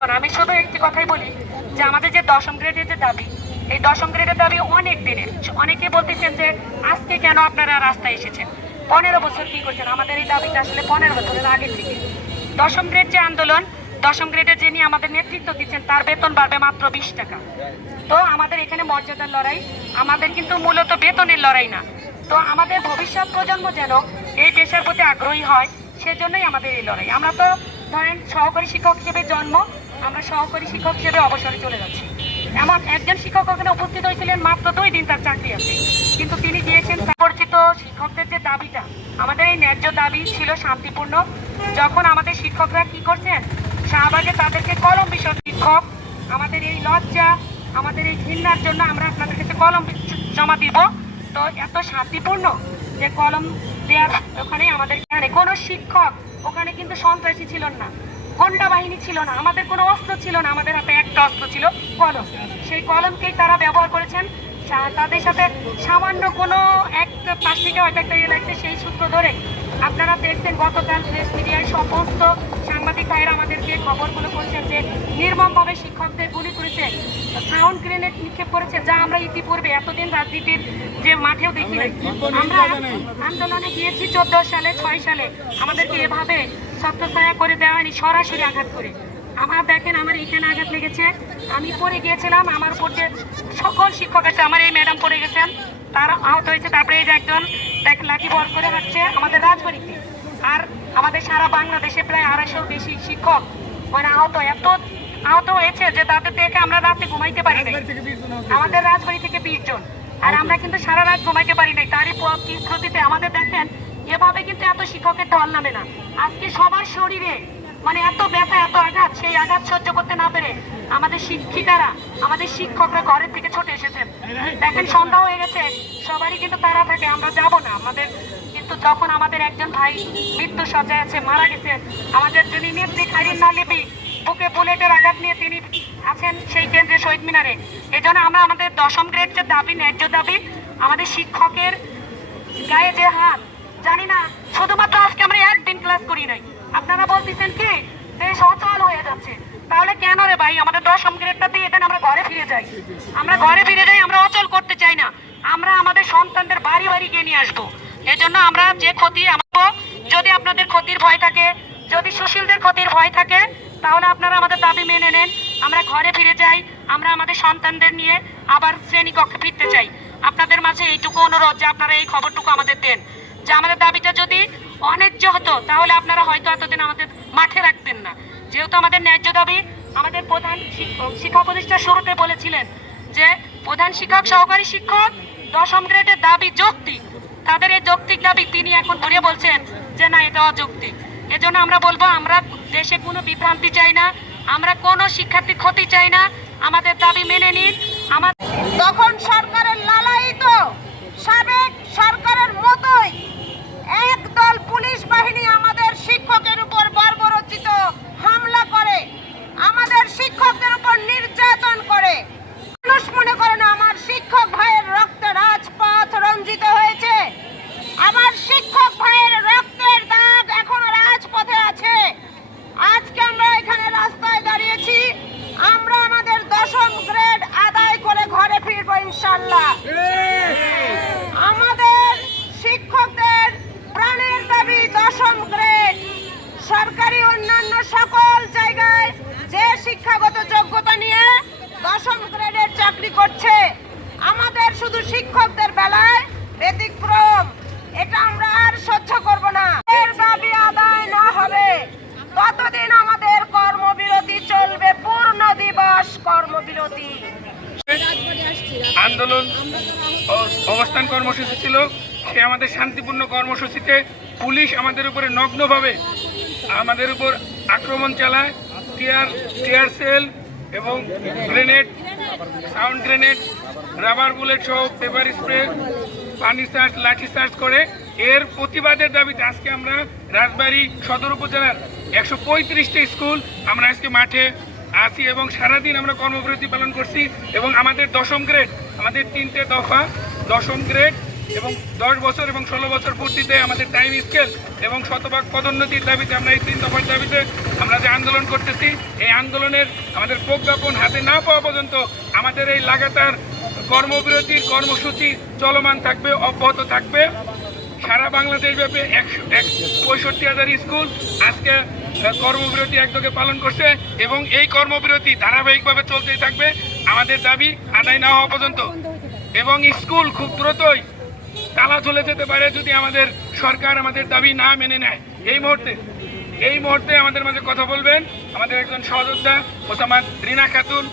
আমি শুধু একটি কথাই বলি যে আমাদের যে দশম গ্রেডের যে দাবি, এই দশম গ্রেডের দাবি অনেক দিনের। অনেকে বলতেছেন যে আজকে কেন আপনারা রাস্তায় এসেছেন? পনেরো বছর কি করছেন? আমাদের এই দাবিটা আসলে পনেরো বছরের আগে থেকে। দশম গ্রেড যে আন্দোলন, দশম গ্রেডে যিনি আমাদের নেতৃত্ব দিচ্ছেন, তার বেতন বাড়বে মাত্র বিশ টাকা। তো আমাদের এখানে মর্যাদার লড়াই, আমাদের কিন্তু মূলত বেতনের লড়াই না। তো আমাদের ভবিষ্যৎ প্রজন্ম যেন এই পেশার প্রতি আগ্রহী হয়, সেজন্যই আমাদের এই লড়াই। আমরা তো ধরেন সহকারী শিক্ষক হিসেবে জন্ম আমরা সহকারী শিক্ষক হিসেবে অবসরে চলে যাচ্ছি। এমন একজন শিক্ষক ওখানে উপস্থিত হয়েছিলেন মাত্র দুই দিন তার চাকরি আছে। কিন্তু তিনি দিয়েছেন পরিচিত শিক্ষকদের যে দাবিটা, আমাদের এই ন্যায্য দাবি ছিল শান্তিপূর্ণ। যখন আমাদের শিক্ষকরা কি করছেন, শাহবাগে তাদেরকে কলম বিষয় শিক্ষক, আমাদের এই লজ্জা, আমাদের এই ঘৃণার জন্য আমরা আপনাদের কাছে কলম জমা দিব। তো এত শান্তিপূর্ণ যে কলম দেওয়ার ওখানে আমাদের কোনো শিক্ষক, ওখানে কিন্তু সন্ত্রাসী ছিলেন না। গন্ডা বাহিনী ছিল না আমাদের কোনো অস্ত্র ছিল না আমাদের হাতে একটা অস্ত্র ছিল কলম সেই কলমকেই তারা ব্যবহার করেছেন। তাদের সাথে সামান্য কোনো এক পাশ থেকে হয়তো একটা ইয়ে লাগছে সেই সূত্র ধরে আপনারা দেখছেন গতকাল প্রেস মিডিয়ায় সমস্ত সাংবাদিক ভাইয়েরা আমাদেরকে খবরগুলো করছেন যে নির্মমভাবে শিক্ষকদের গুলি করেছে সাউন্ড গ্রেনেড নিক্ষেপ করেছে যা আমরা ইতিপূর্বে এতদিন রাজনীতির যে মাঠেও দেখি। আমরা আন্দোলনে গিয়েছি চোদ্দ সালে ছয় সালে। আমাদেরকে এভাবে ছত্রছায়া করে দেওয়া হয়নি সরাসরি আঘাত করে। আমার দেখেন আমার এখানে আঘাত লেগেছে। আমি পড়ে গিয়েছিলাম আমার যে সকল শিক্ষক আছে আমার এই ম্যাডাম পড়ে গেছেন। তারা আহত হয়েছে তারপরে এই যে একজন দেখ লাঠি বর করে হাঁটছে আমাদের রাজবাড়িতে। আর আমাদের সারা বাংলাদেশে প্রায় আড়াইশোর বেশি শিক্ষক মানে আহত এত আহত হয়েছে যে তাদের দেখে আমরা রাতে ঘুমাইতে পারি নাই। আমাদের রাজবাড়ি থেকে বিশ জন। আর আমরা কিন্তু সারা রাত ঘুমাইতে পারি নাই তারই প্রতিতে আমাদের দেখেন কিন্তু এত শিক্ষকের ঢল নামে না। আজকে সবার শরীরে মানে এত ব্যথা এত আঘাত সেই আঘাত সহ্য করতে না পেরে আমাদের শিক্ষিকারা আমাদের শিক্ষকরা ঘরের থেকে ছুটে এসেছেন। দেখেন সন্ধ্যা হয়ে গেছে সবারই কিন্তু তারা থাকে আমরা যাব না। আমাদের কিন্তু যখন আমাদের একজন ভাই মৃত্যু সজ্জায় আছে মারা গেছে আমাদের যিনি নেত্রী খারিন না লিপি বুকে বুলেটের আঘাত নিয়ে তিনি আছেন সেই কেন্দ্রে শহীদ মিনারে। এই জন্য আমরা আমাদের দশম গ্রেড যে দাবি ন্যায্য দাবি আমাদের শিক্ষকের গায়ে যে হাত জানি না, শুধুমাত্র আজকে আমরা একদিন ক্লাস করি নাই। আপনারা বলতেছেন কি, দেশ অচল হয়ে যাচ্ছে। তাহলে কেন রে ভাই, আমাদের দশম গ্রেডটা দিয়ে দেন আমরা ঘরে ফিরে যাই। আমরা ঘরে ফিরে যাই, আমরা অচল করতে চাই না। আমরা আমাদের সন্তানদের বাড়ি বাড়ি গিয়ে নিয়ে আসব। এই জন্য আমরা যে ক্ষতি আমাকে যদি আপনাদের ক্ষতির ভয় থাকে, যদি সুশীলদের ক্ষতির ভয় থাকে, তাহলে আপনারা আমাদের দাবি মেনে নেন। আমরা ঘরে ফিরে যাই, আমরা আমাদের সন্তানদের নিয়ে আবার শ্রেণীকক্ষে ফিরতে চাই। আপনাদের মাঝে এইটুকু অনুরোধ যে আপনারা এই খবরটুকু আমাদের দেন। যে আমাদের দাবিটা যদি অন্যায্য হতো, তাহলে আপনারা হয়তো এতদিন আমাদের মাঠে রাখতেন না। যেহেতু আমাদের ন্যায্য দাবি, আমাদের প্রধান শিক্ষা প্রতিষ্ঠার শুরুতে বলেছিলেন যে, প্রধান শিক্ষক, সহকারী শিক্ষক, দশম গ্রেডের দাবি যৌক্তিক। তাদের এই যৌক্তিক দাবি তিনি এখন ঘুরে বলছেন যে, না, এটা অযৌক্তিক। এজন্য আমরা বলব, আমরা দেশে কোনো বিভ্রান্তি চাই না, আমরা কোনো শিক্ষার্থীর ক্ষতি চাই না। আমাদের দাবি মেনে নিন। আমাদের তখন সরকারের লালায়িত সাবেক সরকারের মতোই একদল পুলিশ বাহিনী আমাদের শিক্ষকের উপর বর্বরচিত হামলা করে আমাদের শিক্ষকদের উপর নির্যাতন করে মানুষ মনে করে না আমার শিক্ষক ভাইয়ের রক্তে রাজপথ রঞ্জিত হয়েছে আমার শিক্ষক ভাইয়ের রক্তের দাগ এখনও রাজপথে আছে আজকে আমরা এখানে রাস্তায় দাঁড়িয়েছি আমরা আমাদের দশম গ্রেড আদায় করে ঘরে ফিরবো ইনশাল্লাহ আমাদের শিক্ষকদের প্রাণের দাবি দশম গ্রেড সরকারি অন্যান্য সকল জায়গায় যে শিক্ষাগত যোগ্যতা নিয়ে দশম গ্রেডের চাকরি করছে আমাদের শুধু শিক্ষকদের বেলায় ব্যতিক্রম। এটা আমরা আর সহ্য করব না। এর দাবি আদায় না হবে। ততদিন আমাদের কর্মবিরতি চলবে, পূর্ণ দিবস কর্মবিরতি। আন্দোলন অবস্থান কর্মসূচি ছিল। সে আমাদের শান্তিপূর্ণ কর্মসূচিতে পুলিশ আমাদের উপরে নগ্নভাবে আমাদের উপর আক্রমণ চালায়। টিয়ার টিয়ার সেল এবং grenade sound grenade, rubber bullet সহ পেপার স্প্রে, পানি সার্চ, লাঠি চার্জ করে। এর প্রতিবাদের দাবিতে আজকে আমরা রাজবাড়ি সদর উপজেলার একশো পঁয়ত্রিশটা স্কুল আমরা আজকে মাঠে আসি এবং সারাদিন আমরা কর্মবিরতি পালন করছি এবং আমাদের দশম গ্রেড, আমাদের তিনটে দফা দশম গ্রেড এবং দশ বছর এবং ষোলো বছর পূর্তিতে আমাদের টাইম স্কেল এবং শতভাগ পদোন্নতির দাবিতে আমরা এই তিন দফার দাবিতে আমরা যে আন্দোলন করতেছি, এই আন্দোলনের আমাদের প্রজ্ঞাপন হাতে না পাওয়া পর্যন্ত আমাদের এই লাগাতার কর্মবিরতির কর্মসূচি চলমান থাকবে, অব্যাহত থাকবে। সারা বাংলাদেশ ব্যাপী একশো এক পঁয়ষট্টি হাজার স্কুল আজকে কর্মবিরতি একযোগে পালন করছে এবং এই কর্মবিরতি ধারাবাহিকভাবে চলতেই থাকবে। আমাদের দাবি আদায় না হওয়া পর্যন্ত। এবং স্কুল খুব দ্রুতই তালা চলে যেতে পারে যদি আমাদের সরকার আমাদের দাবি না মেনে নেয়। এই মুহূর্তে এই মুহূর্তে আমাদের মাঝে কথা বলবেন আমাদের একজন সহযোদ্ধা ওসামা রিনা খাতুন।